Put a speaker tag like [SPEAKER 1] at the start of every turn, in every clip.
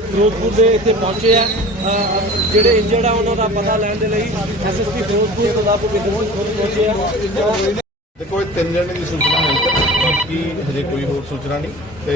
[SPEAKER 1] ਫਿਰੋਜ਼ਪੁਰ ਦੇ ਇੱਥੇ ਪਹੁੰਚੇ ਆ ਜਿਹੜੇ ਇੰਜਰਡ ਆ ਉਹਨਾਂ ਦਾ ਪਤਾ ਲੈਣ ਦੇ ਲਈ ਐਸਐਸਪੀ ਫਿਰੋਜ਼ਪੁਰ ਸਰਦਾਰ ਭੁਪਿੰਦਰ ਸਿੰਘ ਖੁਦ ਪਹੁੰਚੇ ਆ।
[SPEAKER 2] ਦੇਖੋ ਇਹ 3 ਜਣੇ ਦੀ ਸੂਚਨਾ ਹੈ, ਬਾਕੀ ਹਜੇ ਕੋਈ ਹੋਰ ਸੂਚਨਾ ਨਹੀਂ ਤੇ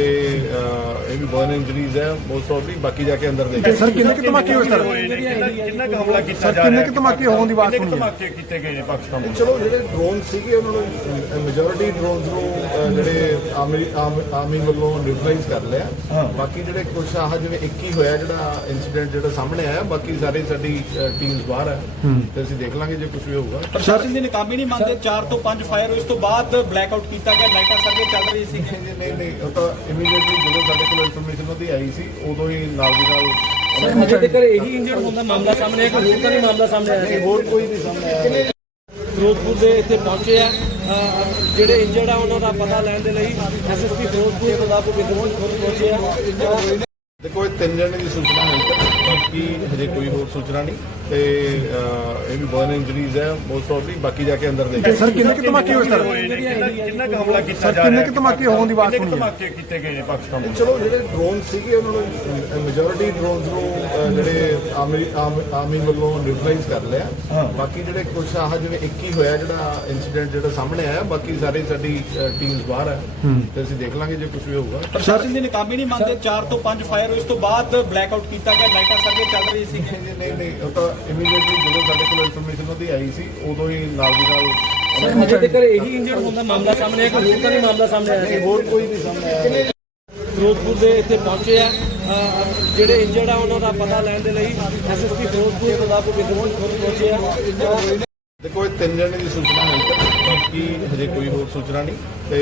[SPEAKER 2] ਇਹ ਵੀ ਬਰਨ ਇੰਜਰੀਜ਼ ਹੈ ਮੋਸਟ ਆਫਲੀ, ਬਾਕੀ ਜਾ ਕੇ ਅੰਦਰ ਦੇਖਾਂਗੇ।
[SPEAKER 3] ਸਰ ਕਿੰਨੇ ਕਿ ਧਮਾਕੇ ਹੋਏ ਸਰ?
[SPEAKER 2] ਕਿੰਨਾ ਕੁ ਹਮਲਾ ਕੀਤਾ
[SPEAKER 3] ਸਰ ਕਿੰਨੇ ਕਿ ਧਮਾਕੇ ਹੋਣ ਦੀ ਬਾਤ ਸੁਣੀ ਹੈ?
[SPEAKER 2] ਧਮਾਕੇ ਕੀਤੇ ਗਏ ਨੇ ਪਾਕਿਸਤਾਨ ਵਿੱਚ। ਚਲੋ ਜਿਹੜੇ ਡਰੋਨ ਸੀਗੇ ਉਹਨਾਂ ਨੂੰ ਮੈਜੋਰਿਟੀ ਡਰੋਨਸ ਨੂੰ ਜਿਹੜੇ ਆਰਮੀ ਵੱਲੋਂ ਨਿਊਟਰਲਾਈਜ਼ ਕਰ ਲਿਆ। ਬਾਕੀ ਜਿਹੜੇ ਕੁਛ ਆਹ ਜਿਵੇਂ 21 ਹੋਇਆ ਜਿਹੜਾ ਇਨਸੀਡੈਂਟ ਜਿਹੜਾ ਸਾਹਮਣੇ ਆਇਆ, ਬਾਕੀ ਸਾਰੇ ਸਾਡੀ ਟੀਮਸ ਬਾਹਰ ਹੈ ਤੇ ਅਸੀਂ ਦੇਖ ਲਾਂਗੇ ਜੇ ਕੁਝ ਵੀ ਹੋਊਗਾ।
[SPEAKER 4] ਪ੍ਰਸ਼ਾਸਨ ਦੀ ਨਾਕਾਮੀ ਨਹੀਂ ਮੰਨਦੇ, 4 ਤੋਂ 5 ਫਾਇਰ ਹੋਏ, ਇਸ ਤੋਂ ਬਾਅਦ ਬਲੈਕ ਆਊਟ ਕੀਤਾ ਗਿਆ, ਲਾਈਟਾਂ ਸਰਵੇ ਚੱਲ ਰਹੀ ਸੀ।
[SPEAKER 2] ਨਹੀਂ ਉਹ ਤਾਂ ਇਮੀਡੀਏਟਲੀ ਜਦੋਂ ਸਾਡੇ ਕੋਲ ਇਨਫੋਰਮੇਸ਼ਨ ਉਹਦੀ ਆਈ ਸੀ ਉਦੋਂ ਹੀ ਨਾਲ ਦੀ ਨਾਲ
[SPEAKER 1] ਅਜੇ ਤੱਕ ਇਹੀ ਇੰਜਰਡ ਹੋਣ ਦਾ ਮਾਮਲਾ ਸਾਹਮਣੇ ਆਇਆ, ਕੋਈ ਹੋਰ ਤਾਂ ਨਹੀਂ ਮਾਮਲਾ ਸਾਹਮਣੇ ਆਇਆ ਸੀ?
[SPEAKER 2] ਹੋਰ ਕੋਈ ਨਹੀਂ ਸਾਹਮਣੇ ਆਇਆ।
[SPEAKER 1] ਫਿਰੋਜ਼ਪੁਰ ਦੇ ਇੱਥੇ ਪਹੁੰਚੇ ਆ ਜਿਹੜੇ ਇੰਜਰਡ ਆ ਉਹਨਾਂ ਦਾ ਪਤਾ ਲੈਣ ਦੇ ਲਈ ਐਸਐਸਪੀ ਫਿਰੋਜ਼ਪੁਰ ਸਰਦਾਰ ਭੁਪਿੰਦਰ ਸਿੰਘ ਖੁਦ ਪਹੁੰਚੇ ਆ।
[SPEAKER 2] ਦੇਖੋ ਇਹ 3 ਜਣੇ ਦੀ ਸੂਚਨਾ ਹੈ, ਬਾਕੀ ਹਜੇ ਕੋਈ ਹੋਰ ਸੂਚਨਾ ਨਹੀਂ ਤੇ ਇਹ ਵੀ ਬਰਨ ਇੰਜਰੀਜ਼ ਹੈ ਮੋਸਟ ਆਫਲੀ, ਬਾਕੀ ਜਾ ਕੇ ਅੰਦਰ ਦੇਖਾਂਗੇ।
[SPEAKER 3] ਸਰ ਕਿੰਨੇ ਕਿ ਧਮਾਕੇ ਹੋਏ ਸਰ?
[SPEAKER 2] ਕਿੰਨਾ ਕੁ ਹਮਲਾ ਕੀਤਾ
[SPEAKER 3] ਸਰ ਕਿੰਨੇ ਕਿ ਧਮਾਕੇ ਹੋਣ ਦੀ ਬਾਤ ਸੁਣੀ ਹੈ?
[SPEAKER 2] ਧਮਾਕੇ ਕੀਤੇ ਗਏ ਨੇ ਪਾਕਿਸਤਾਨ ਵਿੱਚ। ਚਲੋ ਜਿਹੜੇ ਡਰੋਨ ਸੀਗੇ ਉਹਨਾਂ ਨੂੰ ਮੈਜੋਰਿਟੀ ਡਰੋਨਸ ਨੂੰ ਜਿਹੜੇ ਆਰਮੀ ਵੱਲੋਂ ਨਿਊਟਰਲਾਈਜ਼ ਕਰ ਲਿਆ। ਬਾਕੀ ਜਿਹੜੇ ਕੁਛ ਆਹ ਜਿਵੇਂ 21 ਹੋਇਆ ਜਿਹੜਾ ਇਨਸੀਡੈਂਟ ਜਿਹੜਾ ਸਾਹਮਣੇ ਆਇਆ, ਬਾਕੀ ਸਾਰੇ ਸਾਡੀ ਟੀਮਸ ਬਾਹਰ ਹੈ ਤੇ ਅਸੀਂ ਦੇਖ ਲਾਂਗੇ ਜੇ ਕੁਝ ਵੀ ਹੋਊਗਾ।
[SPEAKER 4] ਪ੍ਰਸ਼ਾਸਨ ਦੀ ਨਾਕਾਮੀ ਨਹੀਂ ਮੰਨਦੇ, 4 ਤੋਂ 5 ਫਾਇਰ ਹੋਏ, ਇਸ ਤੋਂ ਬਾਅਦ ਬਲੈਕ ਆਊਟ ਕੀਤਾ ਗਿਆ, ਲਾਈਟਾਂ ਸਰਵੇ ਚੱਲ ਰਹੀ ਸੀ।
[SPEAKER 2] ਨਹੀਂ ਉਹ ਤਾਂ ਇਮੀਡੀਏਟਲੀ ਜਦੋਂ ਸਾਡੇ ਕੋਲ ਇਨਫੋਰਮੇਸ਼ਨ ਉਹਦੀ ਆਈ ਸੀ ਉਦੋਂ ਹੀ ਨਾਲ ਦੀ ਨਾਲ
[SPEAKER 1] ਅਜੇ ਤੱਕ ਇਹੀ ਇੰਜਰਡ ਹੋਣ ਦਾ ਮਾਮਲਾ ਸਾਹਮਣੇ ਆਇਆ, ਕੋਈ ਹੋਰ ਤਾਂ ਨਹੀਂ ਮਾਮਲਾ ਸਾਹਮਣੇ ਆਇਆ ਸੀ?
[SPEAKER 2] ਹੋਰ ਕੋਈ ਨਹੀਂ ਸਾਹਮਣੇ ਆਇਆ।
[SPEAKER 1] ਫਿਰੋਜ਼ਪੁਰ ਦੇ ਇੱਥੇ ਪਹੁੰਚੇ ਆ ਜਿਹੜੇ ਇੰਜਰਡ ਆ ਉਹਨਾਂ ਦਾ ਪਤਾ ਲੈਣ ਦੇ ਲਈ ਐਸਐਸਪੀ ਫਿਰੋਜ਼ਪੁਰ ਸਰਦਾਰ ਭੁਪਿੰਦਰ ਸਿੰਘ ਖੁਦ ਪਹੁੰਚੇ ਆ।
[SPEAKER 2] ਦੇਖੋ ਇਹ 3 ਜਣੇ ਦੀ ਸੂਚਨਾ ਹੈ, ਬਾਕੀ ਹਜੇ ਕੋਈ ਹੋਰ ਸੂਚਨਾ ਨਹੀਂ ਤੇ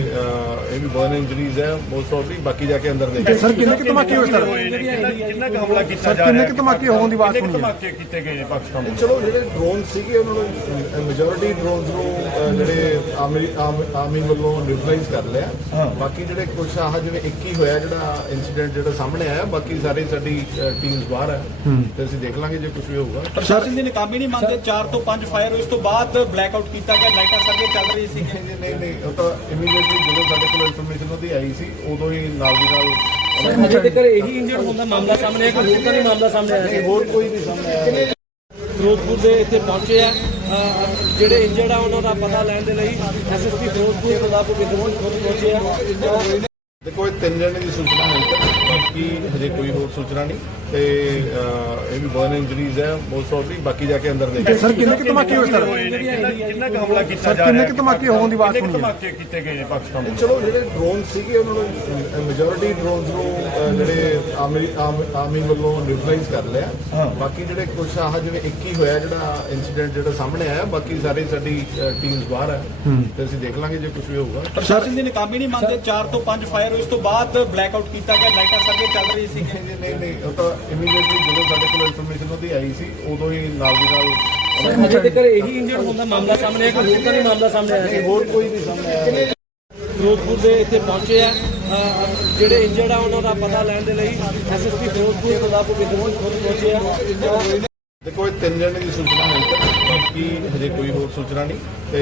[SPEAKER 2] ਇਹ ਵੀ ਬਰਨ ਇੰਜਰੀਜ਼ ਹੈ ਮੋਸਟ ਆਫਲੀ, ਬਾਕੀ ਜਾ ਕੇ ਅੰਦਰ ਦੇਖਾਂਗੇ।
[SPEAKER 3] ਸਰ ਕਿੰਨੇ ਕਿ ਧਮਾਕੇ ਹੋਏ ਸਰ?
[SPEAKER 2] ਕਿੰਨਾ ਕੁ ਹਮਲਾ ਕੀਤਾ
[SPEAKER 3] ਸਰ ਕਿੰਨੇ ਕਿ ਧਮਾਕੇ ਹੋਣ ਦੀ ਬਾਤ ਸੁਣੀ ਹੈ?
[SPEAKER 2] ਧਮਾਕੇ ਕੀਤੇ ਗਏ ਨੇ ਪਾਕਿਸਤਾਨ ਵਿੱਚ। ਚਲੋ ਜਿਹੜੇ ਡਰੋਨ ਸੀਗੇ ਉਹਨਾਂ ਨੂੰ ਮੈਜੋਰਿਟੀ ਡਰੋਨਸ ਨੂੰ ਜਿਹੜੇ ਆਰਮੀ ਵੱਲੋਂ ਨਿਊਟਰਲਾਈਜ਼ ਕਰ ਲਿਆ। ਬਾਕੀ ਜਿਹੜੇ ਕੁਛ ਆਹ ਜਿਵੇਂ 21 ਹੋਇਆ ਜਿਹੜਾ ਇਨਸੀਡੈਂਟ ਜਿਹੜਾ ਸਾਹਮਣੇ ਆਇਆ, ਬਾਕੀ ਸਾਰੇ ਸਾਡੀ ਟੀਮਸ ਬਾਹਰ ਹੈ ਤੇ ਅਸੀਂ ਦੇਖ ਲਾਂਗੇ ਜੇ ਕੁਝ ਵੀ ਹੋਊਗਾ।
[SPEAKER 4] ਪ੍ਰਸ਼ਾਸਨ ਦੀ ਨਾਕਾਮੀ ਨਹੀਂ ਮੰਨਦੇ, 4 ਤੋਂ 5 ਫਾਇਰ ਹੋਏ, ਇਸ ਤੋਂ ਬਾਅਦ ਬਲੈਕ ਆਊਟ ਕੀਤਾ ਗਿਆ, ਲਾਈਟਾਂ ਸਰਵੇ ਚੱਲ ਰਹੀ ਸੀ।
[SPEAKER 2] ਨਹੀਂ ਉਹ ਤਾਂ ਇਮੀਡੀਏਟਲੀ ਜਦੋਂ ਸਾਡੇ ਕੋਲ ਇਨਫੋਰਮੇਸ਼ਨ ਉਹਦੀ ਆਈ ਸੀ ਉਦੋਂ ਹੀ ਨਾਲ ਦੀ ਨਾਲ
[SPEAKER 1] ਅਜੇ ਤੱਕ ਇਹੀ ਇੰਜਰਡ ਹੋਣ ਦਾ ਮਾਮਲਾ ਸਾਹਮਣੇ ਆਇਆ, ਕੋਈ ਹੋਰ ਤਾਂ ਨਹੀਂ ਮਾਮਲਾ ਸਾਹਮਣੇ ਆਇਆ ਸੀ?
[SPEAKER 2] ਹੋਰ ਕੋਈ ਨਹੀਂ ਸਾਹਮਣੇ ਆਇਆ।
[SPEAKER 1] ਫਿਰੋਜ਼ਪੁਰ ਦੇ ਇੱਥੇ ਪਹੁੰਚੇ ਆ ਜਿਹੜੇ ਇੰਜਰਡ ਆ ਉਹਨਾਂ ਦਾ ਪਤਾ ਲੈਣ ਦੇ ਲਈ ਐਸਐਸਪੀ ਫਿਰੋਜ਼ਪੁਰ ਸਰਦਾਰ ਭੁਪਿੰਦਰ ਸਿੰਘ ਖੁਦ ਪਹੁੰਚੇ ਆ।
[SPEAKER 2] ਦੇਖੋ ਇਹ 3 ਜਣੇ ਦੀ ਸੂਚਨਾ ਹੈ, ਬਾਕੀ ਹਜੇ ਕੋਈ ਹੋਰ ਸੂਚਨਾ ਨਹੀਂ ਤੇ ਇਹ ਵੀ ਬਰਨ ਇੰਜਰੀਜ਼ ਹੈ ਮੋਸਟ ਆਫਲੀ, ਬਾਕੀ ਜਾ ਕੇ ਅੰਦਰ ਦੇਖਾਂਗੇ।
[SPEAKER 3] ਸਰ ਕਿੰਨੇ ਕਿ ਧਮਾਕੇ ਹੋਏ ਸਰ?
[SPEAKER 2] ਕਿੰਨਾ ਕੁ ਹਮਲਾ ਕੀਤਾ
[SPEAKER 3] ਸਰ ਕਿੰਨੇ ਕਿ ਧਮਾਕੇ ਹੋਣ ਦੀ ਬਾਤ ਸੁਣੀ ਹੈ?
[SPEAKER 2] ਧਮਾਕੇ ਕੀਤੇ ਗਏ ਨੇ ਪਾਕਿਸਤਾਨ ਵਿੱਚ। ਚਲੋ ਜਿਹੜੇ ਡਰੋਨ ਸੀਗੇ ਉਹਨਾਂ ਨੂੰ ਮੈਜੋਰਿਟੀ ਡਰੋਨਸ ਨੂੰ ਜਿਹੜੇ ਆਰਮੀ ਵੱਲੋਂ ਨਿਊਟਰਲਾਈਜ਼ ਕਰ ਲਿਆ। ਬਾਕੀ ਜਿਹੜੇ ਕੁਛ ਆਹ ਜਿਵੇਂ 21 ਹੋਇਆ ਜਿਹੜਾ ਇਨਸੀਡੈਂਟ ਜਿਹੜਾ ਸਾਹਮਣੇ ਆਇਆ, ਬਾਕੀ ਸਾਰੇ ਸਾਡੀ ਟੀਮਸ ਬਾਹਰ ਹੈ ਤੇ ਅਸੀਂ ਦੇਖ ਲਾਂਗੇ ਜੇ ਕੁਝ ਵੀ ਹੋਊਗਾ।
[SPEAKER 4] ਪ੍ਰਸ਼ਾਸਨ ਦੀ ਨਾਕਾਮੀ ਨਹੀਂ ਮੰਨਦੇ, 4 ਤੋਂ 5 ਫਾਇਰ ਹੋਏ, ਇਸ ਤੋਂ ਬਾਅਦ ਬਲੈਕ ਆਊਟ ਕੀਤਾ ਗਿਆ, ਲਾਈਟਾਂ ਸਰਵੇ ਚੱਲ ਰਹੀ ਸੀ।
[SPEAKER 2] ਨਹੀਂ ਉਹ ਤਾਂ ਇਮੀਡੀਏਟਲੀ ਜਦੋਂ ਸਾਡੇ ਕੋਲ ਇਨਫੋਰਮੇਸ਼ਨ ਉਹਦੀ ਆਈ ਸੀ ਉਦੋਂ ਹੀ ਨਾਲ ਦੀ ਨਾਲ
[SPEAKER 1] ਅਜੇ ਤੱਕ ਇਹੀ ਇੰਜਰਡ ਹੋਣ ਦਾ ਮਾਮਲਾ ਸਾਹਮਣੇ ਆਇਆ, ਕੋਈ ਹੋਰ ਤਾਂ ਨਹੀਂ ਮਾਮਲਾ ਸਾਹਮਣੇ ਆਇਆ ਸੀ?
[SPEAKER 2] ਹੋਰ ਕੋਈ ਨਹੀਂ ਸਾਹਮਣੇ ਆਇਆ।
[SPEAKER 1] ਫਿਰੋਜ਼ਪੁਰ ਦੇ ਇੱਥੇ ਪਹੁੰਚੇ ਆ ਜਿਹੜੇ ਇੰਜਰਡ ਆ ਉਹਨਾਂ ਦਾ ਪਤਾ ਲੈਣ ਦੇ ਲਈ ਐਸਐਸਪੀ ਫਿਰੋਜ਼ਪੁਰ ਸਰਦਾਰ ਭੁਪਿੰਦਰ ਸਿੰਘ ਖੁਦ ਪਹੁੰਚੇ ਆ।
[SPEAKER 2] ਦੇਖੋ ਇਹ 3 ਜਣੇ ਦੀ ਸੂਚਨਾ ਹੈ, ਬਾਕੀ ਹਜੇ ਕੋਈ ਹੋਰ ਸੂਚਨਾ ਨਹੀਂ ਤੇ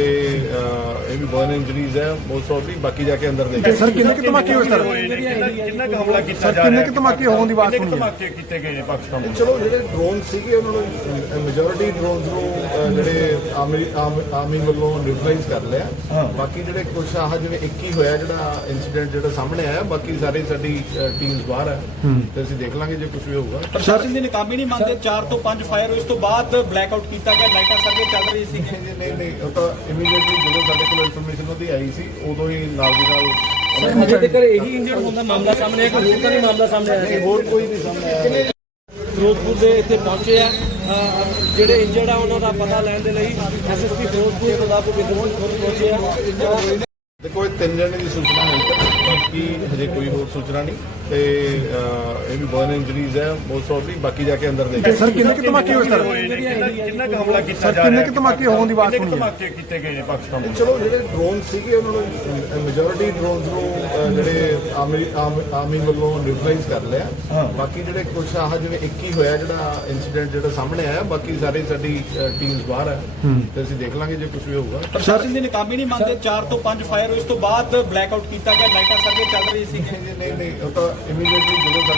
[SPEAKER 2] ਇਹ ਵੀ ਬਰਨ ਇੰਜਰੀਜ਼ ਹੈ ਮੋਸਟ ਆਫਲੀ, ਬਾਕੀ ਜਾ ਕੇ ਅੰਦਰ ਦੇਖਾਂਗੇ।
[SPEAKER 3] ਸਰ ਕਿੰਨੇ ਕਿ ਧਮਾਕੇ ਹੋਏ ਸਰ?
[SPEAKER 2] ਕਿੰਨਾ ਕੁ ਹਮਲਾ ਕੀਤਾ
[SPEAKER 3] ਸਰ ਕਿੰਨੇ ਕਿ ਧਮਾਕੇ ਹੋਣ ਦੀ ਬਾਤ ਸੁਣੀ ਹੈ?
[SPEAKER 2] ਧਮਾਕੇ ਕੀਤੇ ਗਏ ਨੇ ਪਾਕਿਸਤਾਨ ਵਿੱਚ। ਚਲੋ ਜਿਹੜੇ ਡਰੋਨ ਸੀਗੇ ਉਹਨਾਂ ਨੂੰ ਮੈਜੋਰਿਟੀ ਡਰੋਨਸ ਨੂੰ ਜਿਹੜੇ ਆਰਮੀ ਵੱਲੋਂ ਨਿਊਟਰਲਾਈਜ਼ ਕਰ ਲਿਆ। ਬਾਕੀ ਜਿਹੜੇ ਕੁਛ ਆਹ ਜਿਵੇਂ 21 ਹੋਇਆ ਜਿਹੜਾ ਇਨਸੀਡੈਂਟ ਜਿਹੜਾ ਸਾਹਮਣੇ ਆਇਆ, ਬਾਕੀ ਸਾਰੇ ਸਾਡੀ ਟੀਮਸ ਬਾਹਰ ਹੈ ਤੇ ਅਸੀਂ ਦੇਖ ਲਾਂਗੇ ਜੇ ਕੁਝ ਵੀ ਹੋਊਗਾ।
[SPEAKER 4] ਪ੍ਰਸ਼ਾਸਨ ਦੀ ਨਾਕਾਮੀ ਨਹੀਂ ਮੰਨਦੇ, 4 ਤੋਂ 5 ਫਾਇਰ ਹੋਏ, ਇਸ ਤੋਂ ਬਾਅਦ ਬਲੈਕ ਆਊਟ ਕੀਤਾ ਗਿਆ, ਲਾਈਟਾਂ ਸਰਵੇ ਚੱਲ ਰਹੀ ਸੀ।
[SPEAKER 2] ਨਹੀਂ ਉਹ ਤਾਂ ਇਮੀਡੀਏਟਲੀ ਜਦੋਂ ਸਾਡੇ ਕੋਲ ਇਨਫੋਰਮੇਸ਼ਨ ਉਹਦੀ ਆਈ ਸੀ ਉਦੋਂ ਹੀ ਨਾਲ ਦੀ ਨਾਲ
[SPEAKER 1] ਅਜੇ ਤੱਕ ਇਹੀ ਇੰਜਰਡ ਹੋਣ ਦਾ ਮਾਮਲਾ ਸਾਹਮਣੇ ਆਇਆ, ਕੋਈ ਹੋਰ ਤਾਂ ਨਹੀਂ ਮਾਮਲਾ ਸਾਹਮਣੇ ਆਇਆ ਸੀ?
[SPEAKER 2] ਹੋਰ ਕੋਈ ਨਹੀਂ ਸਾਹਮਣੇ ਆਇਆ।
[SPEAKER 1] ਫਿਰੋਜ਼ਪੁਰ ਦੇ ਇੱਥੇ ਪਹੁੰਚੇ ਆ ਜਿਹੜੇ ਇੰਜਰਡ ਆ ਉਹਨਾਂ ਦਾ ਪਤਾ ਲੈਣ ਦੇ ਲਈ ਐਸਐਸਪੀ ਫਿਰੋਜ਼ਪੁਰ ਸਰਦਾਰ ਭੁਪਿੰਦਰ ਸਿੰਘ ਖੁਦ ਪਹੁੰਚੇ ਆ।
[SPEAKER 2] ਦੇਖੋ ਇਹ 3 ਜਣੇ ਦੀ ਸੂਚਨਾ ਹੈ, ਬਾਕੀ ਹਜੇ ਕੋਈ ਹੋਰ ਸੂਚਨਾ ਨਹੀਂ ਤੇ ਇਹ ਵੀ ਬਰਨ ਇੰਜਰੀਜ਼ ਹੈ ਮੋਸਟ ਆਫਲੀ, ਬਾਕੀ ਜਾ ਕੇ ਅੰਦਰ ਦੇਖਾਂਗੇ।
[SPEAKER 3] ਸਰ ਕਿੰਨੇ ਕਿ ਧਮਾਕੇ ਹੋਏ ਸਰ?
[SPEAKER 2] ਕਿੰਨਾ ਕੁ ਹਮਲਾ ਕੀਤਾ
[SPEAKER 3] ਸਰ ਕਿੰਨੇ ਕਿ ਧਮਾਕੇ ਹੋਣ ਦੀ ਬਾਤ ਸੁਣੀ ਹੈ?
[SPEAKER 2] ਧਮਾਕੇ ਕੀਤੇ ਗਏ ਨੇ ਪਾਕਿਸਤਾਨ ਵਿੱਚ। ਚਲੋ ਜਿਹੜੇ ਡਰੋਨ ਸੀਗੇ ਉਹਨਾਂ ਨੂੰ ਮੈਜੋਰਿਟੀ ਡਰੋਨਸ ਨੂੰ ਜਿਹੜੇ ਆਰਮੀ ਵੱਲੋਂ ਨਿਊਟਰਲਾਈਜ਼ ਕਰ ਲਿਆ। ਬਾਕੀ ਜਿਹੜੇ ਕੁਛ ਆਹ ਜਿਵੇਂ 21 ਹੋਇਆ ਜਿਹੜਾ ਇਨਸੀਡੈਂਟ ਜਿਹੜਾ ਸਾਹਮਣੇ ਆਇਆ, ਬਾਕੀ ਸਾਰੇ ਸਾਡੀ ਟੀਮਸ ਬਾਹਰ ਹੈ ਤੇ ਅਸੀਂ ਦੇਖ ਲਾਂਗੇ ਜੇ ਕੁਝ ਵੀ ਹੋਊਗਾ।
[SPEAKER 4] ਪ੍ਰਸ਼ਾਸਨ ਦੀ ਨਾਕਾਮੀ ਨਹੀਂ ਮੰਨਦੇ, 4 ਤੋਂ 5 ਫਾਇਰ ਹੋਏ, ਇਸ ਤੋਂ ਬਾਅਦ ਬਲੈਕ ਆਊਟ ਕੀਤਾ ਗਿਆ, ਲਾਈਟਾਂ ਸਰਵੇ ਚੱਲ ਰਹੀ ਸੀ।
[SPEAKER 2] ਨਹੀਂ ਉਹ ਤਾਂ ਇਮੀਡੀਏਟਲੀ ਜਦੋਂ ਸਾਡੇ ਕੋਲ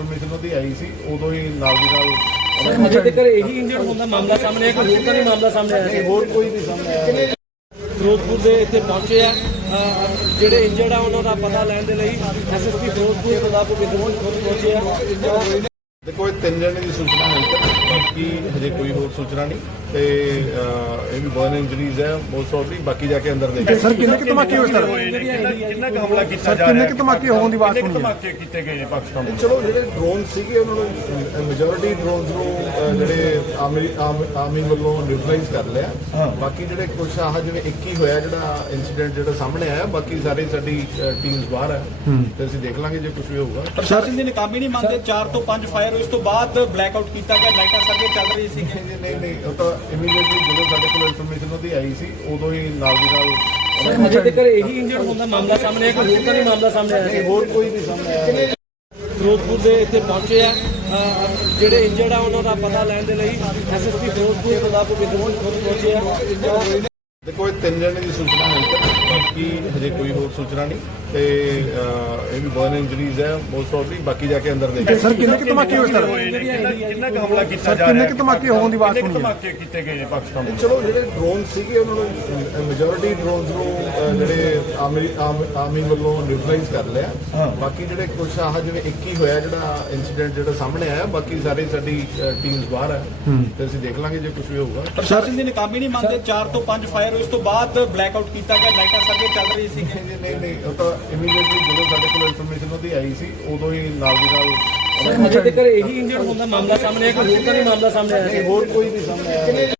[SPEAKER 2] ਇਨਫੋਰਮੇਸ਼ਨ ਉਹਦੀ ਆਈ ਸੀ ਉਦੋਂ ਹੀ ਨਾਲ ਦੀ ਨਾਲ
[SPEAKER 1] ਅਜੇ ਤੱਕ ਇਹੀ ਇੰਜਰਡ ਹੋਣ ਦਾ ਮਾਮਲਾ ਸਾਹਮਣੇ ਆਇਆ ਕੋਈ ਹੋਰ ਤਾਂ ਨਹੀਂ ਮਾਮਲਾ ਸਾਹਮਣੇ ਆਇਆ ਸੀ
[SPEAKER 2] ਹੋਰ ਕੋਈ ਨਹੀਂ ਸਾਹਮਣੇ ਆਇਆ।
[SPEAKER 1] ਫਿਰੋਜ਼ਪੁਰ ਦੇ ਇੱਥੇ ਪਹੁੰਚੇ ਆ ਜਿਹੜੇ ਇੰਜਰਡ ਆ ਉਹਨਾਂ ਦਾ ਪਤਾ ਲੈਣ ਦੇ ਲਈ ਐਸਐਸਪੀ ਫਿਰੋਜ਼ਪੁਰ ਸਰਦਾਰ ਭੁਪਿੰਦਰ ਸਿੰਘ ਖੁਦ ਪਹੁੰਚੇ ਆ
[SPEAKER 2] ਦੇਖੋ ਇਹ 3 ਜਣੇ ਦੀ ਸੂਚਨਾ ਹੈ ਬਾਕੀ ਹਜੇ ਕੋਈ ਹੋਰ ਸੂਚਨਾ ਨਹੀਂ ਤੇ ਇਹ ਵੀ ਬਰਨ ਇੰਜਰੀਜ਼ ਹੈ ਮੋਸਟ ਆਫਲੀ ਬਾਕੀ ਜਾ ਕੇ ਅੰਦਰ ਦੇਖਾਂਗੇ।
[SPEAKER 3] ਸਰ ਕਿੰਨੇ ਕਿ ਧਮਾਕੇ ਹੋਏ ਸਰ
[SPEAKER 5] ਕਿੰਨਾ ਕੁ ਹਮਲਾ ਕੀਤਾ
[SPEAKER 3] ਸਰ
[SPEAKER 5] ਜਾ
[SPEAKER 3] ਕਿੰਨੇ
[SPEAKER 5] ਰਿਹਾ
[SPEAKER 3] ਕਿ ਧਮਾਕੇ ਹੋਣ ਦੀ ਬਾਤ
[SPEAKER 5] ਕਿੰਨੇ ਕੁ
[SPEAKER 3] ਸੁਣੀ ਹੈ
[SPEAKER 5] ਧਮਾਕੇ ਕੀਤੇ ਗਏ ਨੇ ਪਾਕਿਸਤਾਨ ਵਿੱਚ?
[SPEAKER 2] ਚਲੋ ਜਿਹੜੇ ਡਰੋਨ ਸੀਗੇ ਉਹਨਾਂ ਨੂੰ ਮੈਜੋਰਿਟੀ ਡਰੋਨਸ ਨੂੰ ਜਿਹੜੇ ਆਰਮੀ ਵੱਲੋਂ ਨਿਊਟਰਲਾਈਜ਼ ਕਰ ਲਿਆ। ਬਾਕੀ ਜਿਹੜੇ ਕੁਝ ਆਹ ਜਿਵੇਂ 21 ਹੋਇਆ ਜਿਹੜਾ ਇਨਸੀਡੈਂਟ ਜਿਹੜਾ ਸਾਹਮਣੇ ਆਇਆ ਬਾਕੀ ਸਾਰੇ ਸਾਡੀ ਟੀਮਸ ਬਾਹਰ ਹੈ ਤੇ ਅਸੀਂ ਦੇਖ ਲਾਂਗੇ ਜੇ ਕੁਝ ਵੀ ਹੋਊਗਾ।
[SPEAKER 4] ਪ੍ਰਸ਼ਾਸਨ ਦੀ ਨਾਕਾਮੀ ਨਹੀਂ ਮੰਨਦੇ 4 ਤੋਂ 5 ਫਾਇਰ ਹੋਏ, ਇਸ ਤੋਂ ਬਾਅਦ ਬਲੈਕ ਆਊਟ ਕੀਤਾ ਗਿਆ, ਲਾਈਟਾਂ ਸਰਵੇ ਚੱਲ ਰਹੀ ਸੀ।
[SPEAKER 2] ਨਹੀਂ ਉਹ ਤਾਂ ਇਮੀਡੀਏਟਲੀ ਜਦੋਂ ਸਾਡੇ ਕੋਲ ਇਨਫੋਰਮੇਸ਼ਨ ਉਹਦੀ ਆਈ ਸੀ ਉਦੋਂ ਹੀ ਨਾਲ ਦੀ ਨਾਲ
[SPEAKER 1] ਅਜੇ ਤੱਕ ਇਹੀ ਇੰਜਰਡ ਹੋਣ ਦਾ ਮਾਮਲਾ ਸਾਹਮਣੇ ਆਇਆ ਕੋਈ ਹੋਰ ਤਾਂ ਨਹੀਂ ਮਾਮਲਾ ਸਾਹਮਣੇ ਆਇਆ ਸੀ
[SPEAKER 2] ਹੋਰ ਕੋਈ ਨਹੀਂ ਸਾਹਮਣੇ ਆਇਆ।
[SPEAKER 1] ਫਿਰੋਜ਼ਪੁਰ ਦੇ ਇੱਥੇ ਪਹੁੰਚੇ ਆ ਜਿਹੜੇ ਇੰਜਰਡ ਆ ਉਹਨਾਂ ਦਾ ਪਤਾ ਲੈਣ ਦੇ ਲਈ ਐਸਐਸਪੀ ਫਿਰੋਜ਼ਪੁਰ ਸਰਦਾਰ ਭੁਪਿੰਦਰ ਸਿੰਘ ਖੁਦ ਪਹੁੰਚੇ ਆ
[SPEAKER 2] ਦੇਖੋ ਇਹ 3 ਜਣੇ ਦੀ ਸੂਚਨਾ ਹੈ ਬਾਕੀ ਹਜੇ ਕੋਈ ਹੋਰ ਸੂਚਨਾ ਨਹੀਂ ਤੇ ਇਹ ਵੀ ਬਰਨ ਇੰਜਰੀਜ਼ ਹੈ ਮੋਸਟ ਆਫਲੀ ਬਾਕੀ ਜਾ ਕੇ ਅੰਦਰ ਦੇਖਾਂਗੇ।
[SPEAKER 3] ਸਰ ਕਿੰਨੇ ਕਿ ਧਮਾਕੇ ਹੋਏ ਸਰ
[SPEAKER 5] ਕਿੰਨਾ ਕੁ ਹਮਲਾ ਕੀਤਾ
[SPEAKER 3] ਸਰ
[SPEAKER 5] ਜਾ ਰਿਹਾ
[SPEAKER 3] ਕਿੰਨੇ ਕਿ ਧਮਾਕੇ ਹੋਣ ਦੀ ਬਾਤ
[SPEAKER 5] ਕਿੰਨੇ ਕੁ
[SPEAKER 3] ਸੁਣੀ ਹੈ
[SPEAKER 5] ਧਮਾਕੇ ਕੀਤੇ ਗਏ ਨੇ ਪਾਕਿਸਤਾਨ ਵਿੱਚ?
[SPEAKER 2] ਚਲੋ ਜਿਹੜੇ ਡਰੋਨ ਸੀਗੇ ਉਹਨਾਂ ਨੂੰ ਮੈਜੋਰਿਟੀ ਡਰੋਨਸ ਨੂੰ ਜਿਹੜੇ ਆਰਮੀ ਵੱਲੋਂ ਨਿਊਟਰਲਾਈਜ਼ ਕਰ ਲਿਆ। ਬਾਕੀ ਜਿਹੜੇ ਕੁਝ ਆਹ ਜਿਵੇਂ 21 ਹੋਇਆ ਜਿਹੜਾ ਇਨਸੀਡੈਂਟ ਜਿਹੜਾ ਸਾਹਮਣੇ ਆਇਆ ਬਾਕੀ ਸਾਰੇ ਸਾਡੀ ਟੀਮਸ ਬਾਹਰ ਹੈ ਤੇ ਅਸੀਂ ਦੇਖ ਲਾਂਗੇ ਜੇ ਕੁਝ ਵੀ ਹੋਊਗਾ।
[SPEAKER 4] ਪ੍ਰਸ਼ਾਸਨ ਦੀ ਨਾਕਾਮੀ ਨਹੀਂ ਮੰਨਦੇ 4 ਤੋਂ 5 ਫਾਇਰ ਹੋਏ, ਇਸ ਤੋਂ ਬਾਅਦ ਬਲੈਕ ਆਊਟ ਕੀਤਾ ਗਿਆ, ਲਾਈਟਾਂ ਸਰਵੇ ਚੱਲ ਰਹੀ ਸੀ।
[SPEAKER 2] ਨਹੀਂ ਉਹ ਤਾਂ ਇਮੀਡੀਏਟਲੀ ਜਦੋਂ ਸਾਡੇ ਕੋਲ ਇਨਫੋਰਮੇਸ਼ਨ ਉਹਦੀ ਆਈ ਸੀ ਉਦੋਂ ਹੀ ਨਾਲ ਦੀ ਨਾਲ
[SPEAKER 1] ਅਜੇ ਤੱਕ ਇਹੀ ਇੰਜਰਡ ਹੋਣ ਦਾ ਮਾਮਲਾ ਸਾਹਮਣੇ ਆਇਆ ਕੋਈ ਹੋਰ ਤਾਂ ਨਹੀਂ ਮਾਮਲਾ ਸਾਹਮਣੇ ਆਇਆ ਸੀ
[SPEAKER 2] ਹੋਰ ਕੋਈ ਨਹੀਂ ਸਾਹਮਣੇ ਆਇਆ।